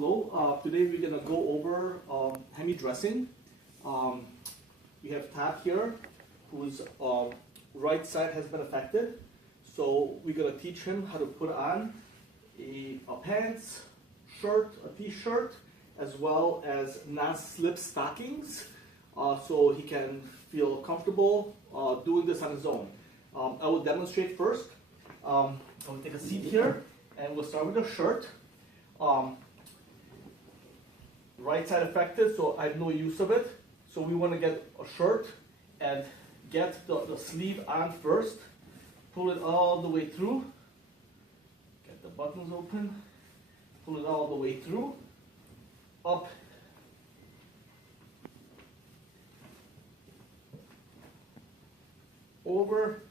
Hello, today we're going to go over hemi dressing. We have Tad here whose right side has been affected. So we're going to teach him how to put on a pants, shirt, a t-shirt, as well as non-slip stockings so he can feel comfortable doing this on his own. I will demonstrate first. I'll take a seat here and we'll start with the shirt. Right side affected, so I have no use of it. So we want to get a shirt and get the sleeve on first. Pull it all the way through. Get the buttons open. Pull it all the way through. Up. Over.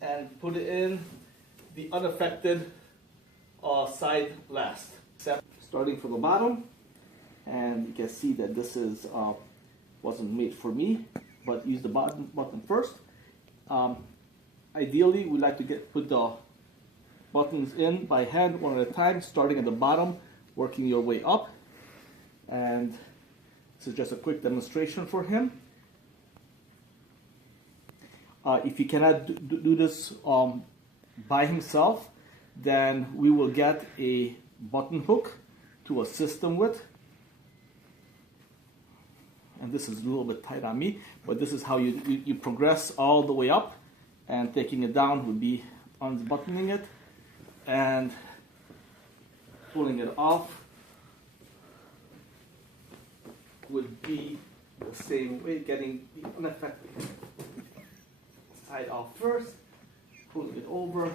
And put it in the unaffected side last. Starting from the bottom. And you can see that this is wasn't made for me, but use the button first. Ideally, we like to put the buttons in by hand one at a time, starting at the bottom, working your way up. And this is just a quick demonstration for him. If you cannot do this by himself, then we will get a button hook to assist him with. And this is a little bit tight on me, but this is how you progress all the way up, and taking it down would be unbuttoning it and pulling it off would be the same way, getting the unaffected side off first, pulling it over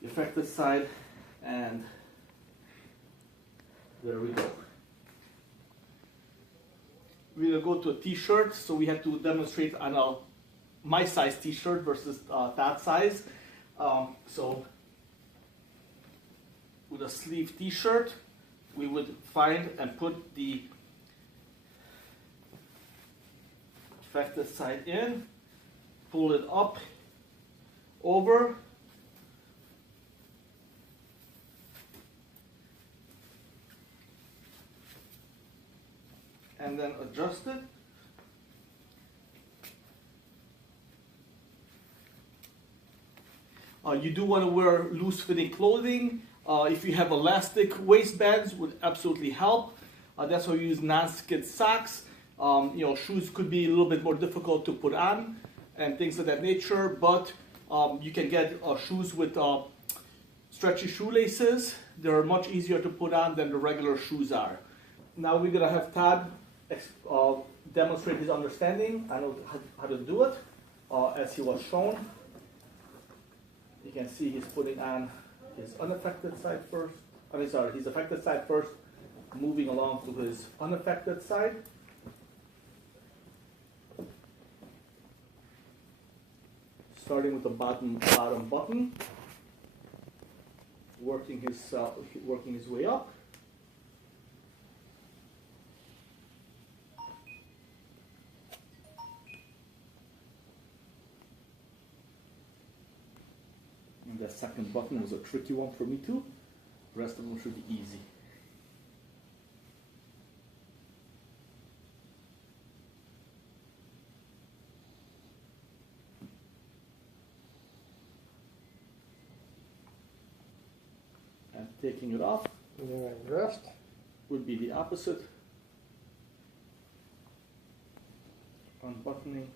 the affected side, and there we go. We're going to go to a t-shirt, so we have to demonstrate on my size t-shirt versus that size. So with a sleeve t-shirt, we would find and put the affected side in, pull it up, over, and then adjust it. You do want to wear loose-fitting clothing. If you have elastic waistbands, would absolutely help. That's why we use non-skid socks. Shoes could be a little bit more difficult to put on and things of that nature, but you can get shoes with stretchy shoelaces. They're much easier to put on than the regular shoes are. Now we're going to have Todd demonstrate his understanding. I know how to do it as he was shown. You can see he's putting on his unaffected side first. His affected side first, moving along to his unaffected side. Starting with the bottom button, working his way up. And the second button was a tricky one for me too. The rest of them should be easy. And taking it off would be the opposite. Unbuttoning.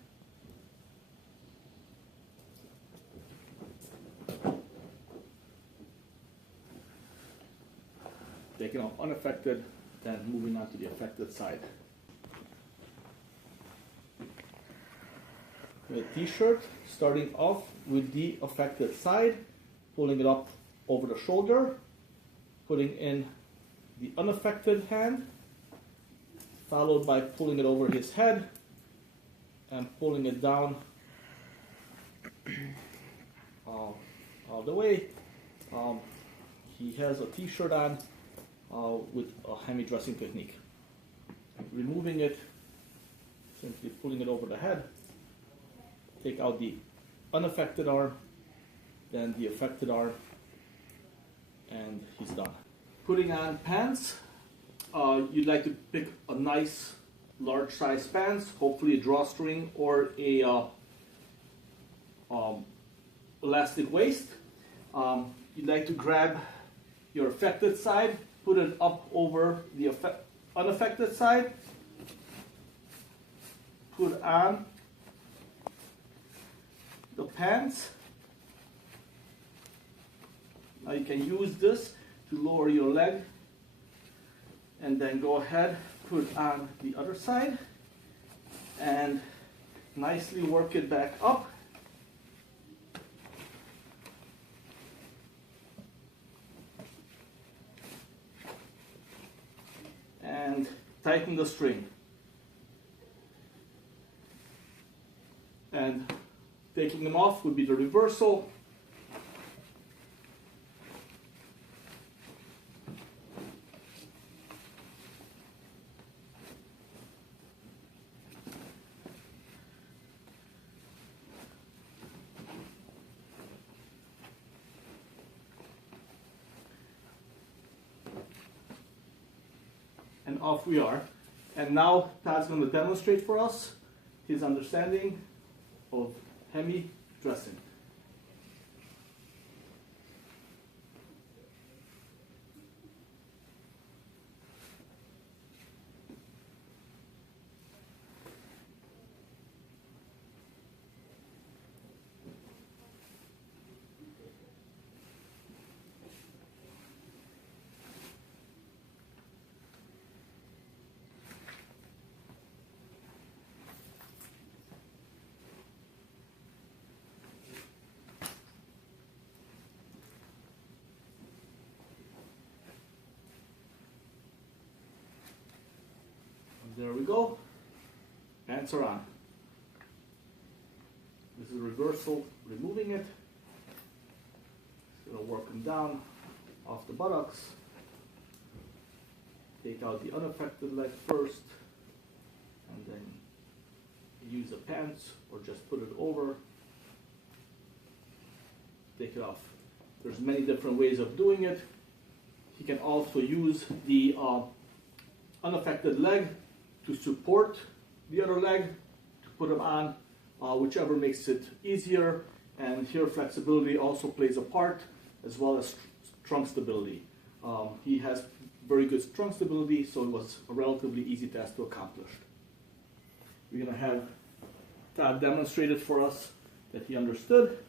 Taking off unaffected, then moving on to the affected side. The t-shirt, starting off with the affected side, pulling it up over the shoulder, putting in the unaffected hand, followed by pulling it over his head and pulling it down all the way. He has a t-shirt on with a hemi dressing technique. Removing it, simply pulling it over the head, take out the unaffected arm, then the affected arm, and he's done. Putting on pants, you'd like to pick a nice large size pants, hopefully a drawstring or a elastic waist. You'd like to grab your affected side, put it up over the unaffected side, put on the pants. Now you can use this to lower your leg, and then go ahead, put on the other side, and nicely work it back up. And tighten the string. And taking them off would be the reversal. And off we are. And now Todd's going to demonstrate for us his understanding of hemi dressing. There we go. Pants are on. This is reversal, removing it. Just gonna work them down off the buttocks. Take out the unaffected leg first, and then use the pants or just put it over. Take it off. There's many different ways of doing it. You can also use the unaffected leg to support the other leg, to put them on, whichever makes it easier. And here flexibility also plays a part, as well as trunk stability. He has very good trunk stability, so it was a relatively easy task to accomplish. We're going to have Todd demonstrate it for us that he understood.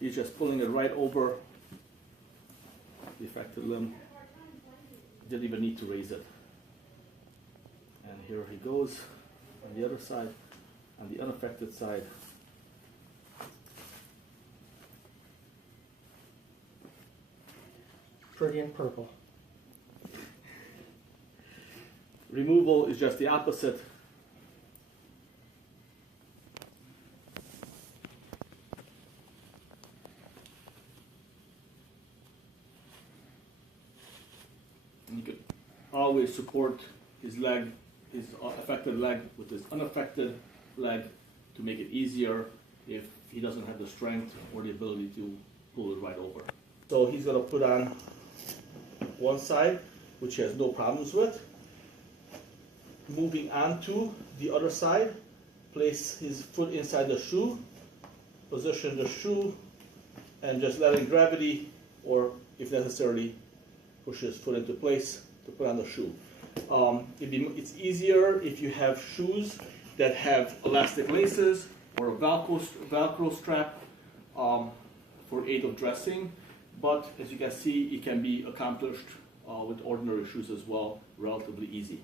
He's just pulling it right over the affected limb. Didn't even need to raise it. And here he goes on the other side, on the unaffected side. Pretty in purple. Removal is just the opposite. And you could always support his leg, his affected leg, with his unaffected leg to make it easier if he doesn't have the strength or the ability to pull it right over. So he's going to put on one side, which he has no problems with. Moving on to the other side, place his foot inside the shoe, position the shoe, and just letting gravity, or if necessary, push his foot into place to put on the shoe. It's easier if you have shoes that have elastic laces or a Velcro strap for aid of dressing, but as you can see, it can be accomplished with ordinary shoes as well, relatively easy.